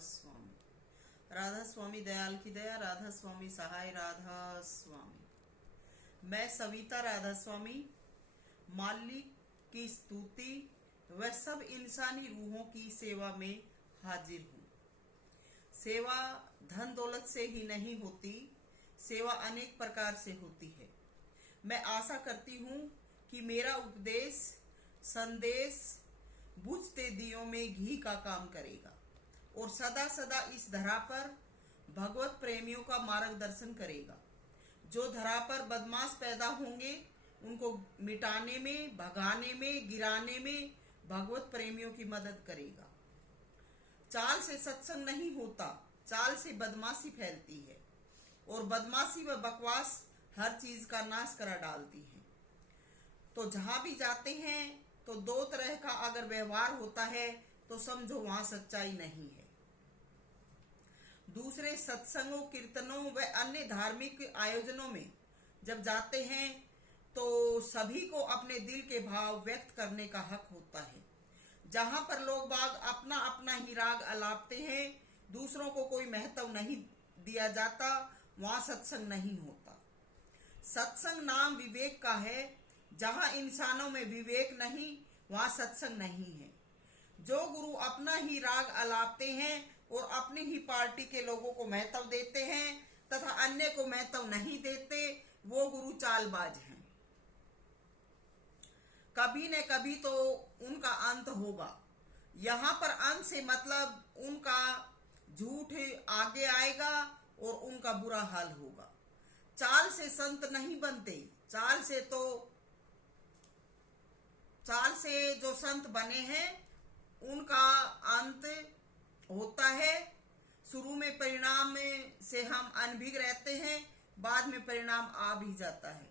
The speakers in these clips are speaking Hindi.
स्वामी। राधा स्वामी दयाल की दया, राधा स्वामी सहाय, राधा स्वामी। मैं सविता राधा स्वामी मालिक की स्तुति व सब इंसानी रूहों की सेवा में हाजिर हूँ। सेवा धन दौलत से ही नहीं होती, सेवा अनेक प्रकार से होती है। मैं आशा करती हूँ कि मेरा उपदेश संदेश बुझते दियों में घी का काम करेगा और सदा सदा इस धरा पर भगवत प्रेमियों का मार्गदर्शन करेगा। जो धरा पर बदमाश पैदा होंगे उनको मिटाने में, भगाने में, गिराने में भगवत प्रेमियों की मदद करेगा। चाल से सत्संग नहीं होता, चाल से बदमाशी फैलती है और बदमाशी व बकवास हर चीज का नाश करा डालती है। तो जहां भी जाते हैं तो दो तरह का अगर व्यवहार होता है तो समझो वहां सच्चाई नहीं है। दूसरे सत्संगों, कीर्तनों व अन्य धार्मिक आयोजनों में जब जाते हैं तो सभी को अपने दिल के भाव व्यक्त करने का हक होता है। जहां पर लोग बाग अपना अपना ही राग अलापते हैं, दूसरों को कोई महत्व नहीं दिया जाता, वहां सत्संग नहीं होता। सत्संग नाम विवेक का है। जहां इंसानों में विवेक नहीं, वहां सत्संग नहीं है। जो गुरु अपना ही राग अलापते हैं और अपनी ही पार्टी के लोगों को महत्व देते हैं तथा अन्य को महत्व नहीं देते, वो गुरु चालबाज हैं। कभी न कभी तो उनका अंत होगा। यहाँ पर अंत से मतलब उनका झूठ आगे आएगा और उनका बुरा हाल होगा। चाल से संत नहीं बनते, चाल से जो संत बने हैं उनका अंत होता है। शुरू में परिणाम से हम अनभिज्ञ रहते हैं, बाद में परिणाम आ भी जाता है।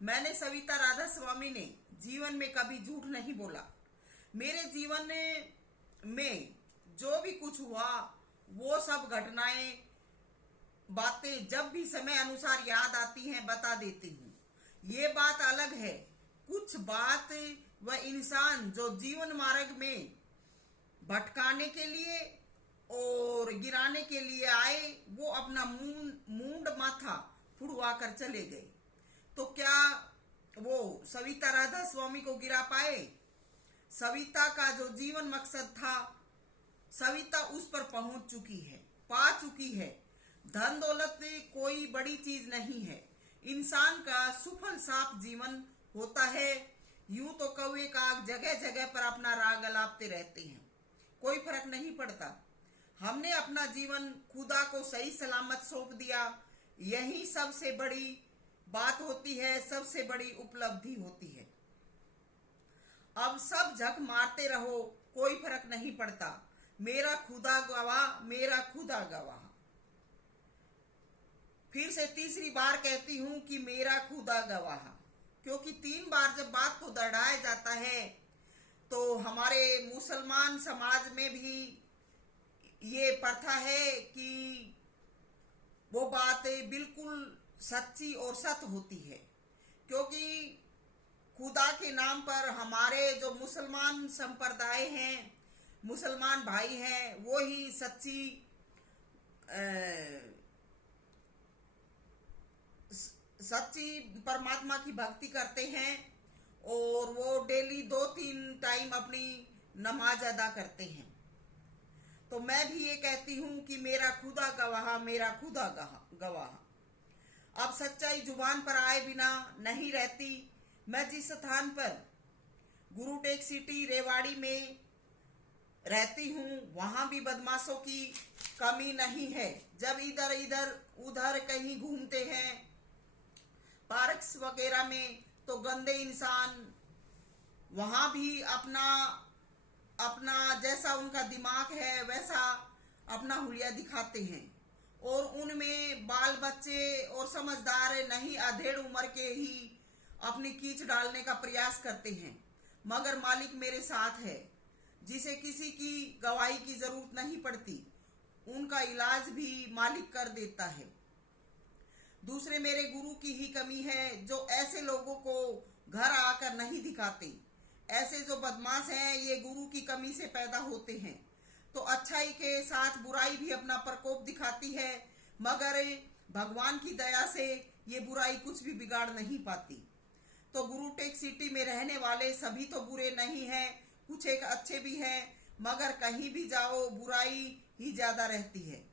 मैंने सविता राधा स्वामी ने जीवन में कभी झूठ नहीं बोला। मेरे जीवन में जो भी कुछ हुआ वो सब घटनाएं, बातें जब भी समय अनुसार याद आती हैं बता देती हूँ। ये बात अलग है, कुछ बात व इंसान जो जीवन मार्ग में भटकाने के लिए और गिराने के लिए आए, वो अपना मूंड माथा फुड़वा कर चले गए। तो क्या वो सविता राधा स्वामी को गिरा पाए? सविता का जो जीवन मकसद था, सविता उस पर पहुंच चुकी है, पा चुकी है। धन दौलत कोई बड़ी चीज नहीं है। इंसान का सुफल साफ जीवन होता है। यूं तो कौवे काग जगह जगह पर अपना राग अलापते रहते हैं, कोई फर्क नहीं पड़ता। हमने अपना जीवन खुदा को सही सलामत सौंप दिया, यही सबसे बड़ी बात होती है, सबसे बड़ी उपलब्धि होती है। अब सब झक मारते रहो, कोई फर्क नहीं पड़ता। मेरा खुदा गवाह, मेरा खुदा गवाह। फिर से तीसरी बार कहती हूं कि मेरा खुदा गवाह, क्योंकि 3 बार जब बात को दोहराया जाता है तो हमारे मुसलमान समाज में भी ये प्रथा है कि वो बात बिल्कुल सच्ची और सत्य होती है। क्योंकि खुदा के नाम पर हमारे जो मुसलमान संप्रदाय हैं, मुसलमान भाई हैं, वो ही सच्ची परमात्मा की भक्ति करते हैं और वो डेली 2-3 टाइम अपनी नमाज अदा करते हैं। तो मैं भी ये कहती हूँ कि मेरा खुदा गवाह, मेरा खुदा गवाह। अब सच्चाई जुबान पर आए बिना नहीं रहती। मैं जिस स्थान पर गुरु टेक सिटी रेवाड़ी में रहती हूँ वहां भी बदमाशों की कमी नहीं है। जब इधर उधर कहीं घूमते हैं पार्क्स वगैरह में, तो गंदे इंसान वहां भी अपना जैसा उनका दिमाग है वैसा अपना हुलिया दिखाते हैं और उनमें बाल बच्चे और समझदार नहीं, अधेड़ उम्र के ही अपनी कीच डालने का प्रयास करते हैं। मगर मालिक मेरे साथ है, जिसे किसी की गवाही की जरूरत नहीं पड़ती, उनका इलाज भी मालिक कर देता है। दूसरे मेरे गुरु की ही कमी है जो ऐसे लोगों को घर आकर नहीं दिखाते। ऐसे जो बदमाश हैं ये गुरु की कमी से पैदा होते हैं। तो अच्छाई के साथ बुराई भी अपना प्रकोप दिखाती है, मगर भगवान की दया से ये बुराई कुछ भी बिगाड़ नहीं पाती। तो गुरु टेक सिटी में रहने वाले सभी तो बुरे नहीं हैं, कुछ एक अच्छे भी हैं, मगर कहीं भी जाओ बुराई ही ज्यादा रहती है।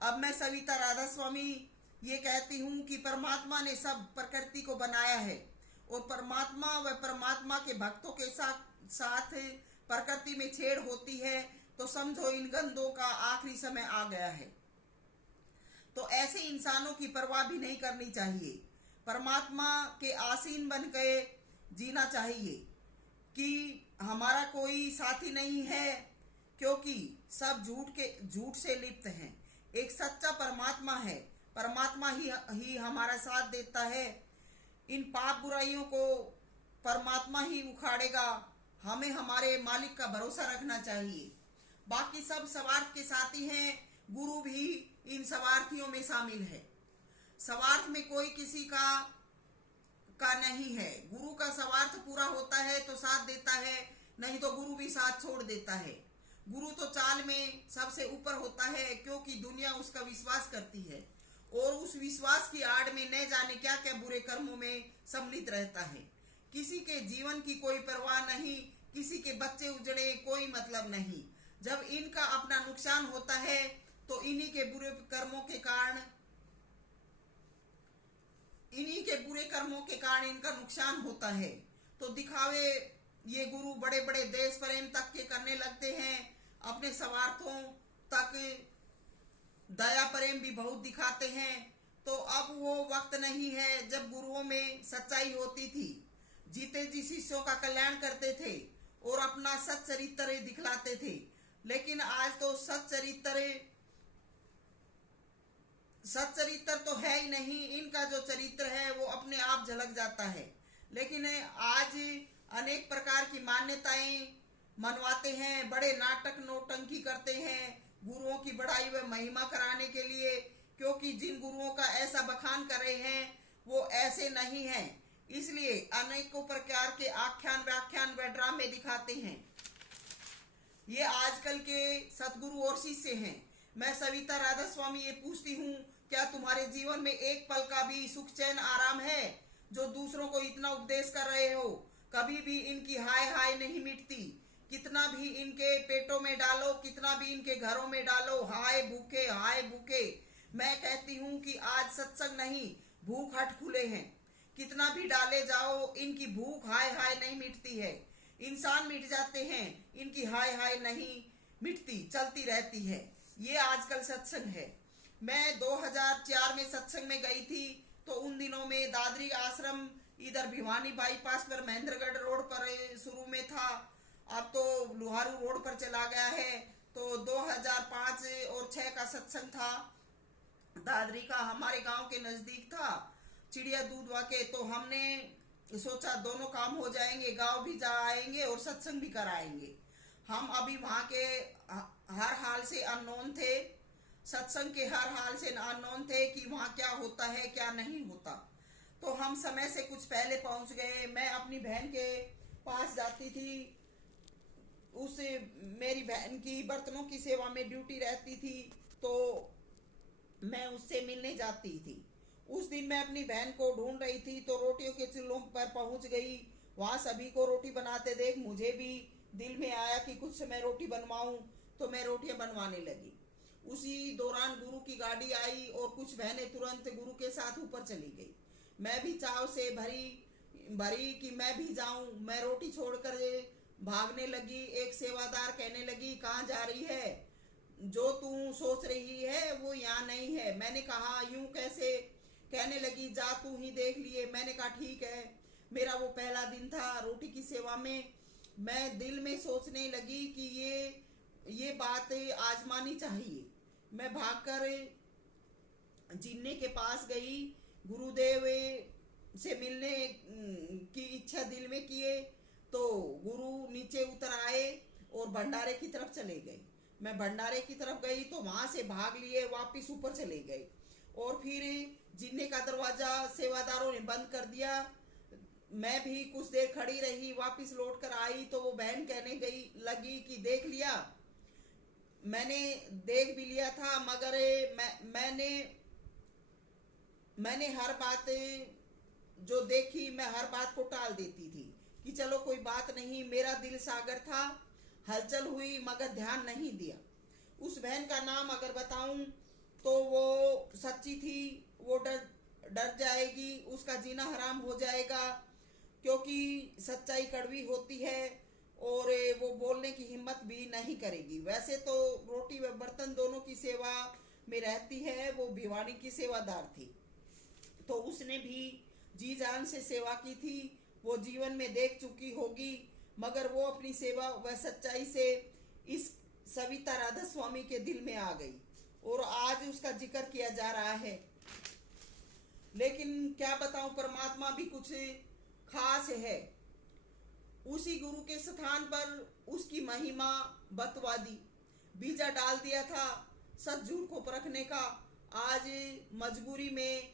अब मैं सविता राधा स्वामी ये कहती हूँ कि परमात्मा ने सब प्रकृति को बनाया है, और परमात्मा व परमात्मा के भक्तों के साथ साथ प्रकृति में छेड़ होती है, तो समझो इन गंदों का आखिरी समय आ गया है। तो ऐसे इंसानों की परवाह भी नहीं करनी चाहिए, परमात्मा के आसीन बन के जीना चाहिए कि हमारा कोई साथी नहीं है, क्योंकि सब झूठ से लिप्त हैं। एक सच्चा परमात्मा है, परमात्मा ही हमारा साथ देता है। इन पाप बुराइयों को परमात्मा ही उखाड़ेगा, हमें हमारे मालिक का भरोसा रखना चाहिए। बाकी सब स्वार्थ के साथी हैं, गुरु भी इन स्वार्थियों में शामिल है। स्वार्थ में कोई किसी का नहीं है। गुरु का स्वार्थ पूरा होता है तो साथ देता है, नहीं तो गुरु भी साथ छोड़ देता है। गुरु तो चाल में सबसे ऊपर होता है, क्योंकि दुनिया उसका विश्वास करती है, और उस विश्वास की आड़ में न जाने क्या क्या बुरे कर्मों में सम्मिलित रहता है। किसी के जीवन की कोई परवाह नहीं, किसी के बच्चे उजड़े कोई मतलब नहीं। जब इनका अपना नुकसान होता है तो इन्हीं के बुरे कर्मों के कारण इनका नुकसान होता है। तो दिखावे ये गुरु बड़े बड़े देश प्रेम तक के करने लगते हैं, अपने स्वार्थों तक दया प्रेम भी बहुत दिखाते हैं। तो अब वो वक्त नहीं है जब गुरुओं में सच्चाई होती थी, जीते जी शिष्यों का कल्याण करते थे और अपना सच चरित्र दिखलाते थे। लेकिन आज तो सच चरित्र तो है ही नहीं, इनका जो चरित्र है वो अपने आप झलक जाता है। लेकिन आज अनेक प्रकार की मान्यताएं मनवाते हैं, बड़े नाटक नौटंकी करते हैं गुरुओं की बड़ाई व महिमा कराने के लिए, क्योंकि जिन गुरुओं का ऐसा बखान कर रहे हैं वो ऐसे नहीं हैं, इसलिए अनेकों प्रकार के आख्यान व्याख्यान व ड्रामे दिखाते हैं। ये आजकल के सतगुरु और शिष्य हैं। मैं सविता राधा स्वामी ये पूछती हूँ, क्या तुम्हारे जीवन में एक पल का भी सुख चैन आराम है? जो दूसरों को इतना उपदेश कर रहे हो, कभी भी इनकी हाय हाय नहीं मिटती। कितना भी इनके पेटों में डालो, कितना भी इनके घरों में डालो, हाय भूखे। मैं कहती हूँ कि आज सत्संग नहीं, भूख हट खुले हैं। कितना भी डाले जाओ, इनकी भूख हाय हाय नहीं मिटती है। इंसान मिट जाते हैं, इनकी हाय हाय नहीं मिटती, चलती रहती है। ये आजकल सत्संग है। मैं 2004 में सत्संग में गई थी, तो उन दिनों में दादरी आश्रम इधर भिवानी बाईपास पर महेंद्रगढ़ रोड पर शुरू में था, अब तो लोहारू रोड पर चला गया है। तो 2005 और 6 का सत्संग था दादरी का, हमारे गांव के नजदीक था, चिड़िया दूधवा के। तो हमने सोचा दोनों काम हो जाएंगे, गांव भी जा आएंगे और सत्संग भी कराएंगे। हम अभी वहां के हर हाल से अननोन थे, सत्संग के हर हाल से अननोन थे कि वहां क्या होता है क्या नहीं होता। तो हम समय से कुछ पहले पहुंच गए। मैं अपनी बहन के पास जाती थी, मेरी बहन की बर्तनों की सेवा में ड्यूटी रहती थी, तो मैं उससे मिलने जाती थी। उस दिन मैं अपनी बहन को ढूंढ रही थी, तो रोटियों के चूल्हों पर पहुंच गई। वहां सभी को रोटी बनाते देख मुझे भी दिल में आया कि कुछ समय रोटी बनवाऊं, तो मैं रोटियां बनवाने लगी। उसी दौरान गुरु की गाड़ी आई और कुछ बहनें तुरंत गुरु के साथ ऊपर चली गई। मैं भी चाव से भरी कि मैं भी जाऊं। मैं रोटी छोड़कर भागने लगी। एक सेवादार कहने लगी, कहाँ जा रही है? जो तू सोच रही है वो यहाँ नहीं है। मैंने कहा, यूं कैसे? कहने लगी, जा तू ही देख लिए। मैंने कहा, ठीक है। मेरा वो पहला दिन था रोटी की सेवा में। मैं दिल में सोचने लगी कि ये बात आजमानी चाहिए। मैं भागकर जिन्ने के पास गई, गुरुदेव से मिलने की इच्छा दिल में किए, तो गुरु नीचे उतर आए और भंडारे की तरफ चले गए। मैं भंडारे की तरफ गई तो वहां से भाग लिए वापिस ऊपर चले गए, और फिर जिन्ने का दरवाजा सेवादारों ने बंद कर दिया। मैं भी कुछ देर खड़ी रही, वापिस लौट कर आई तो वो बहन कहने लगी कि देख लिया, मैंने देख भी लिया था, मगर मैंने हर बात जो देखी मैं हर बात को टाल देती थी कि चलो कोई बात नहीं। मेरा दिल सागर था, हलचल हुई मगर ध्यान नहीं दिया। उस बहन का नाम अगर बताऊं तो वो सच्ची थी, वो डर जाएगी, उसका जीना हराम हो जाएगा, क्योंकि सच्चाई कड़वी होती है और वो बोलने की हिम्मत भी नहीं करेगी। वैसे तो रोटी व बर्तन दोनों की सेवा में रहती है, वो भिवानी की सेवादार थी, तो उसने भी जी जान से सेवा की थी। वो जीवन में देख चुकी होगी, मगर वो अपनी सेवा व सच्चाई से इस सविता राधा स्वामी के दिल में आ गई और आज उसका जिक्र किया जा रहा है। लेकिन क्या बताऊं, परमात्मा भी कुछ खास है। उसी गुरु के स्थान पर उसकी महिमा बतवा दी, बीजा डाल दिया था सच झूठ को परखने का। आज मजबूरी में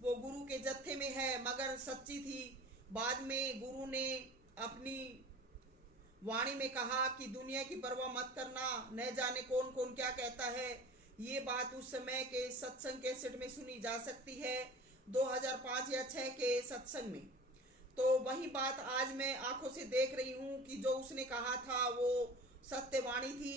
वो गुरु के जत्थे में है, मगर सच्ची थी। बाद में गुरु ने अपनी वाणी में कहा कि दुनिया की परवाह मत करना, न जाने कौन कौन क्या कहता है। ये बात उस समय के सत्संग कैसेट में सुनी जा सकती है, 2005 या 6 के सत्संग में। तो वही बात आज मैं आंखों से देख रही हूँ कि जो उसने कहा था वो सत्यवाणी थी।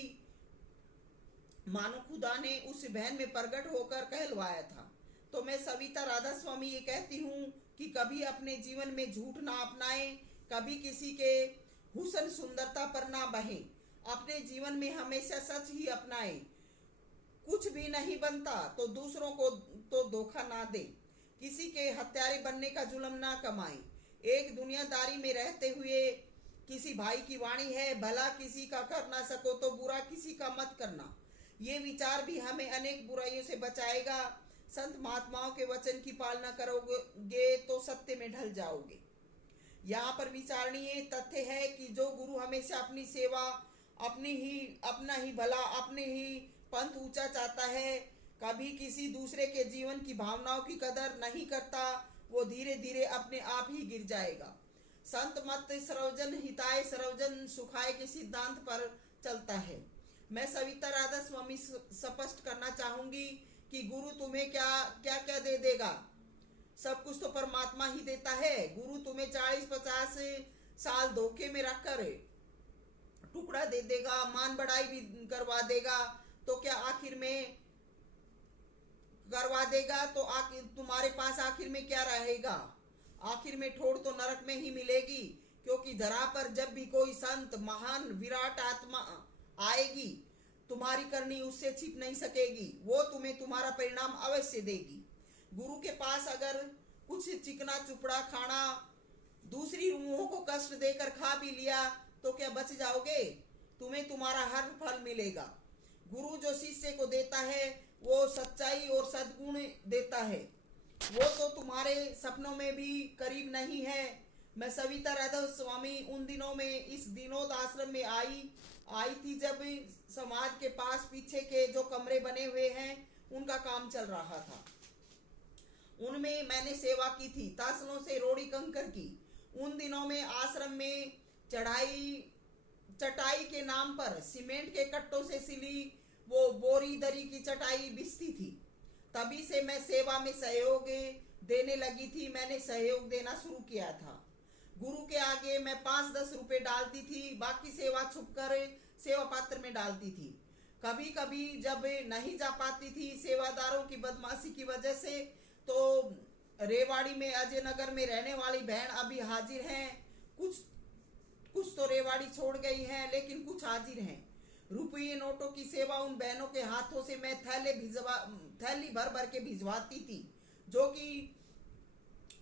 मानो खुदा ने उस बहन में प्रकट होकर कहलवाया था। तो मैं सविता राधा स्वामी ये कहती हूँ कि कभी अपने जीवन में झूठ ना अपनाएं, कभी किसी के हुस्न सुंदरता पर ना बहें, अपने जीवन में हमेशा सच ही अपनाएं। कुछ भी नहीं बनता तो दूसरों को तो धोखा ना दे, किसी के हत्यारे बनने का जुल्म ना कमाएं। एक दुनियादारी में रहते हुए किसी भाई की वाणी है, भला किसी का कर ना सको तो बुरा किसी का मत करना। ये विचार भी हमें अनेक बुराइयों से बचाएगा। संत महात्माओं के वचन की पालना करोगे तो सत्य में ढल जाओगे। यहाँ पर विचारणीय तथ्य है कि जो गुरु हमेशा अपनी सेवा, अपना ही भला, अपने ही पंथ ऊंचा चाहता है, कभी किसी दूसरे के जीवन की भावनाओं की कदर नहीं करता, वो धीरे धीरे अपने आप ही गिर जाएगा। संत मत सर्वजन हिताय सर्वजन सुखाय के सिद्धांत पर चलता है। मैं सविता राधा स्वामी स्पष्ट करना चाहूंगी कि गुरु तुम्हें क्या क्या क्या दे देगा, सब कुछ तो परमात्मा ही देता है। गुरु तुम्हें 40-50 साल धोखे में रखकर टुकड़ा दे देगा, मान बढ़ाई भी करवा देगा, तो क्या आखिर में करवा देगा तो आखिर तुम्हारे पास आखिर में क्या रहेगा? आखिर में ठोड़ तो नरक में ही मिलेगी, क्योंकि धरा पर जब भी कोई संत महान विराट आत्मा आएगी, तुम्हारी करनी उससे छिप नहीं सकेगी, वो तुम्हें तुम्हारा परिणाम अवश्य देगी। गुरु के पास अगर कुछ चिकना चुपड़ा खाना दूसरी रूहों को कष्ट देकर खा भी लिया तो क्या बच जाओगे? तुम्हें तुम्हारा हर फल मिलेगा। गुरु जो शिष्य को देता है वो सच्चाई और सद्गुण देता है, वो तो तुम्हारे सपनों में भी करीब नहीं है। मैं सविता राधा स्वामी उन दिनों में इस दिनोद आश्रम में आई थी जब समाज के पास पीछे के जो कमरे बने हुए हैं उनका काम चल रहा था। उनमें मैंने सेवा की थी, तासलों से रोड़ी कंकर की। उन दिनों में आश्रम में चटाई के नाम पर सीमेंट के कट्टों से सिली वो बोरी दरी की चटाई बिछती थी। तभी से मैं सेवा में सहयोग देने लगी थी। मैंने सहयोग देना शुरू किया था। गुरु के आगे मैं 5-10 रुपए डालती थी, बाकी सेवा छुपकर सेवा पात्र में डालती थी। कभी कभी जब नहीं जा पाती थी सेवादारों की बदमाशी की वजह से, तो रेवाड़ी में अजय नगर में रहने वाली बहन अभी हाजिर हैं। कुछ तो रेवाड़ी छोड़ गई हैं, लेकिन कुछ हाजिर हैं। रुपये नोटों की सेवा उन बहनों के हाथों से मैं थैली भर भर के भिजवाती थी, जो कि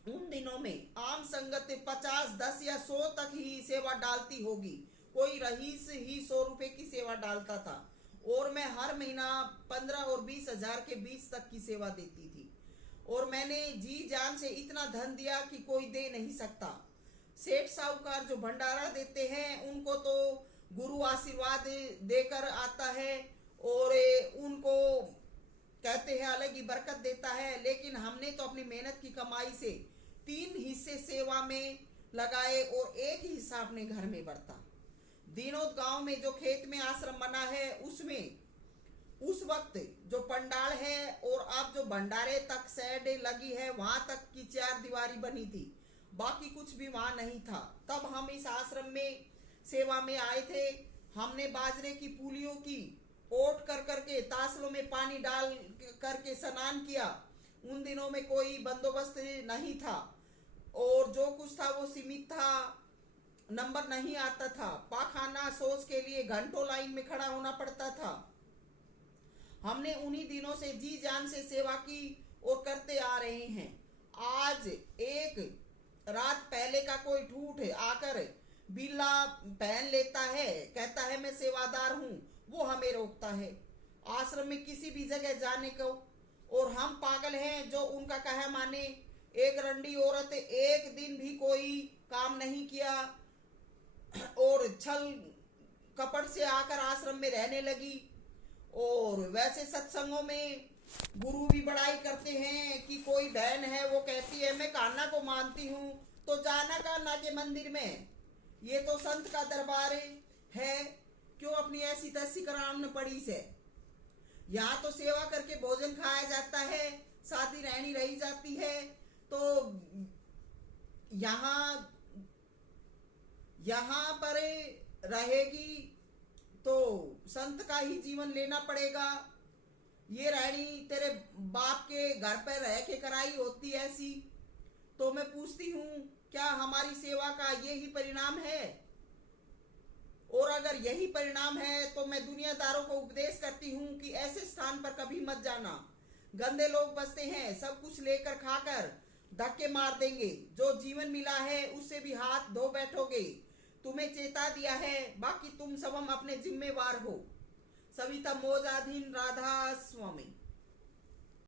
उन दिनों में आम संगत 50, 10 या 100 तक ही सेवा डालती होगी। कोई रईस ही 100 रुपए की सेवा डालता था और मैं हर महीना 15 और 20 हजार के बीच तक की सेवा देती थी। और मैंने जी जान से इतना धन दिया कि कोई दे नहीं सकता। सेठ साहूकार जो भंडारा देते हैं उनको तो गुरु आशीर्वाद देकर आता है और उनको कहते हैं अलग ही बरकत देता है, लेकिन हमने तो अपनी मेहनत की कमाई से 3 हिस्से सेवा में लगाए और 1 हिस्सा अपने घर में बरता। दीनोद गांव में जो खेत में आश्रम बना है उसमें है। और अब जो भंडारे तक शेड लगी है वहां तक की 4 दीवारी बनी थी, बाकी कुछ भी वहां नहीं था। तब हम इस आश्रम में सेवा में आए थे। हमने बाजरे की पूलियों की ओट कर करके तासलों में पानी डाल करके स्नान किया। उन दिनों में कोई बंदोबस्त नहीं था और जो कुछ था वो सीमित था, नंबर नहीं आता था। पाखाना शौच के लिए घंटों लाइन में खड़ा होना पड़ता था। हमने उन्हीं दिनों से जी जान से सेवा की और करते आ रहे हैं। आज एक रात पहले का कोई ठूठ आकर बिल्ला पहन लेता है, कहता है मैं सेवादार हूं, वो हमें रोकता है आश्रम में किसी भी जगह जाने को। और हम पागल हैं जो उनका कहा माने। एक रंडी औरत एक दिन भी कोई काम नहीं किया और छल कपट से आकर आश्रम में रहने लगी। और वैसे सत्संगों में गुरु भी बड़ाई करते हैं कि कोई बहन है वो कहती है मैं कान्हा को मानती हूँ, तो जाना कान्हा के मंदिर में, ये तो संत का दरबार है, क्यों अपनी ऐसी तैसी कराने पड़ी से। यहाँ तो सेवा करके भोजन खाया जाता है, शादी रहनी रही जाती है, तो यहाँ पर रहेगी तो संत का ही जीवन लेना पड़ेगा। ये रहनी तेरे बाप के घर पर रह के कराई होती ऐसी। तो मैं पूछती हूँ क्या हमारी सेवा का यही परिणाम है? और अगर यही परिणाम है तो मैं दुनियादारों को उपदेश करती हूँ कि ऐसे स्थान पर कभी मत जाना। गंदे लोग बसते हैं, सब कुछ लेकर खाकर धक्के मार देंगे। जो जीवन मिला है उससे भी हाथ धो बैठोगे। तुम्हें चेता दिया है, बाकी तुम सब अपने जिम्मेवार हो। सविता मोजाधीन, राधा स्वामी।